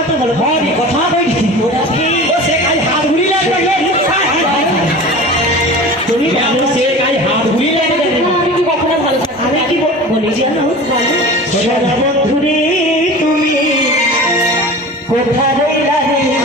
কথা বলো আমি কথা বলছি সে কাজ হাত ঘুরি লাগবে তুমি জানো সে কাজ হাত ঘুরি লাগবে আমি কি কখনো ভালো থাকি আমি কি বলি জানো সোনা বন্ধুরে তুমি কোথা রইলা রে